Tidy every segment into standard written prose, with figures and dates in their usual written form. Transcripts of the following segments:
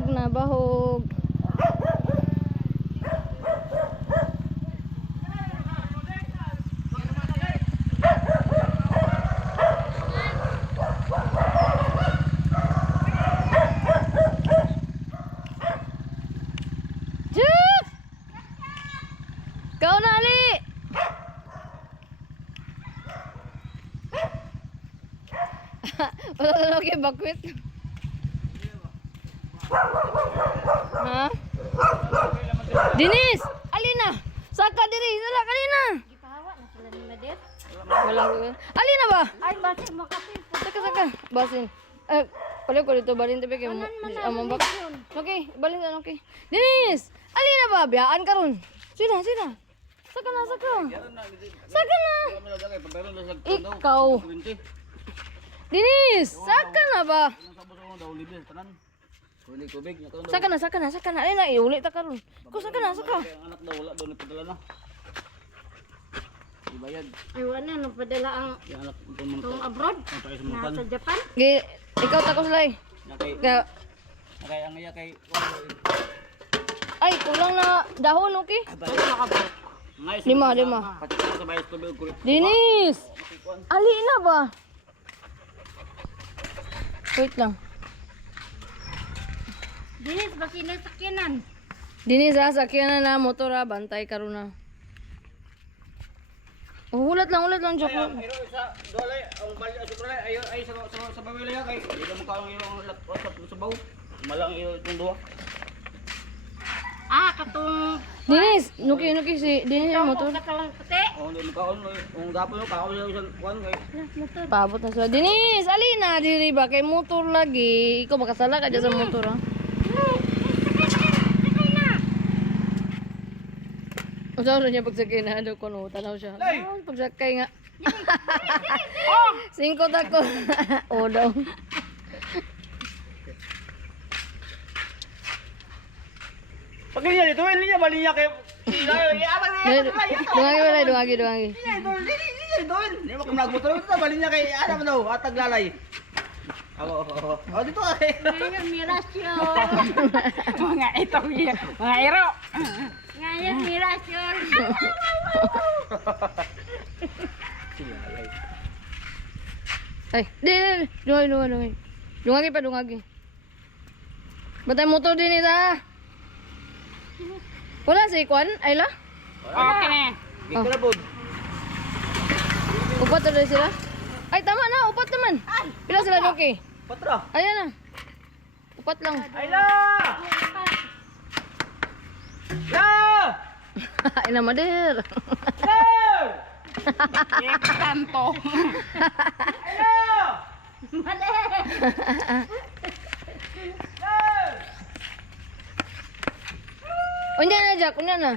Bahog na, bahog. Jeff! Kau na, Ali! Wala na kayo bakwit. Ha? Dinis! Alina! Saka diri! Sala kalina! Gipahawa na sila ni Madet. Wala. Alina ba? Ay, bakit makapil po? Saka. Basin. Pala ko dito balin tabi kay among bak. yun. Okay, balin na okay. Dinis! Alina ba? Biyaan ka ron. Sina. Saka na. Saka na. Ikaw. Dinis! Saka na ba? Saka na. Alina, iuli ta ka ron. Saka na. Anak daw wala daw ni padala na. Ibayad. Ay, wala na padala ang Yung anak itong abroad. Pantay sa mga Nasa Japan. Ikaw takos lay. Nakay Kaya ang iya kay ay, kulang na dahon, okay? Lima. Pati sa bayas tubig ko. Dinis! Alina ba? Wait lang. Dinis, bakit na sakyanan? Dinis ha, sakyan na motor ha, bantay ka ron na. Hulat lang, joke lang. Pero sa dolay ang bali sa dolay ay sa pamilya kay di mo kaong yung WhatsApp sa baw. Malang itong duha. Ah, katong Dinis, nuki si Dinis yung motor. katalang puti. Oh, di mo kaon ang gapo yo kaon yo sa kwan kay. Motor. Paabot na siya. Dinis, alina, diri ba? Kay motor lagi. Ikaw makasala ka dyan sa motor ha. Sakay na. Ang sauro niya pagsakay na, ano ko no, tanaw siya. Lay! Ah, pagsakay nga. 5 tako. O daw. Pag niya dito, niya bali niya kay Dungagi. Di mo kumagmotor ito bali niya kay ano man daw atag lalay. Oh, dito ay. Ngayon, mirasyon. Mga ito, mga ero. Ngayon, mirasyon. Ay, di. Dungagi. Dungagi. Batay motor din ita. Wala si Kwan, Ayla? Okay na. Dito na bod. Upat na sila? Ay, tama na, upat naman. Pila sila, okay? Patra. Ayan na. Upat lang. Ayla! La! Ay na, mader. La! Tanto. Ayla! Unya na, Jack. Unya na.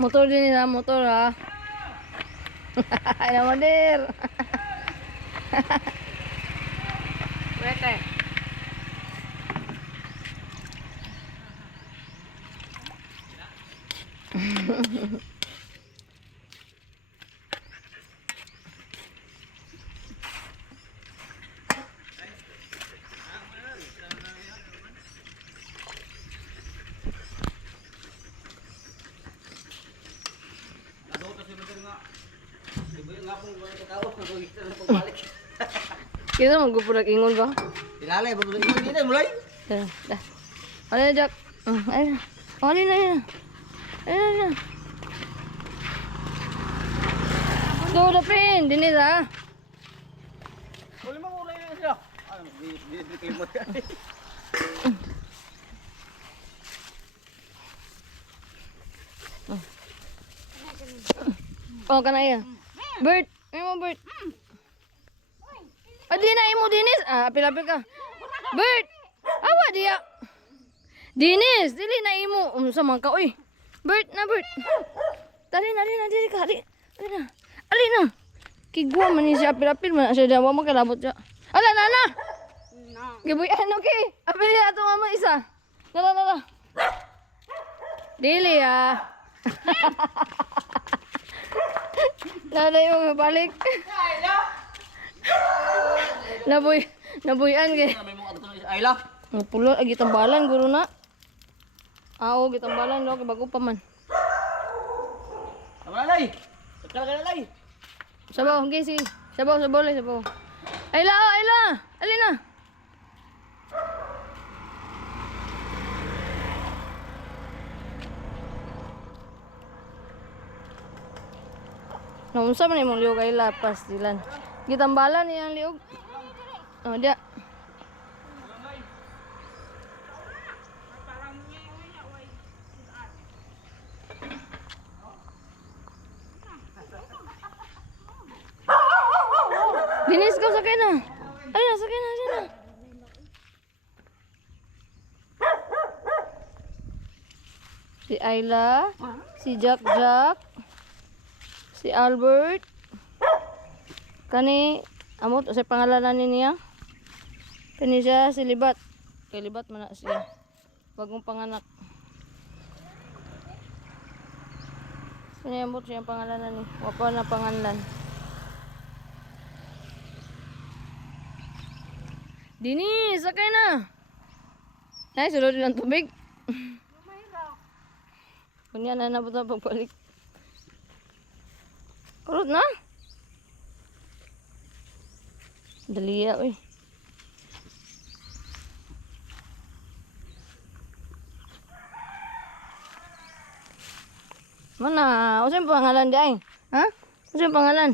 Motor din nila, motor ha. Ay na, mader. Pwede. Kita magpupulag ingon ba? Ilalay ba dito dito mulai? Dah. Ano na, Jack? Ayun na. Ayun na. Ayun na. Do the pin. Dinis ha. Uli mo mulai na siya. Ano, di kalimot. Oh, kanaya. Bert. May mo, Bert. Di na imo, Dinis. Apil-apil ka. Bert. Awa diya. Dinis, dili na imo. Sama ka, oy. Bert na, Bert. Dali na, dili ka. Dali na. Ali na. Kigwa man ni siya, apil-apil man. Siya dawa magkalabot siya. Ala, nana. Gibuyan, okay. Apil na ito nga mo isa. Nala. Dili, Naday yung balik. Nabuyan kay. May mga atong Ayla. Ang pulo ay gitambalan guro na. Oo, gitambalan daw kay bago pa man. Tama na, Lay. Sakal ka na, Lay. Sabaw, okay, sige. Sabaw, lay, sabaw. Ayla, oh, Ayla! Alin na? Naunsa man imong liog Ayla, pastilan. Gitambalan niyang liog. Oh, dia. Dinis ko, sakay na. Ayun na, sakay na, ayun na. Si Ayla, si Jack, si Albert, kani, amot, sa pangalanan niya. Kani siya, si Libat. Kay Libat man na siya. Bagong panganak. Kani amot siya ang pangalanan ni. Wapa na pangalan. Dini, sakay na. Ay, sulod lang tubig. Kunya na nabot na pagbalik. Kulot na. Daliya, uy. Mana? Ano yung pangalan di ay? Ha? Ano yung pangalan?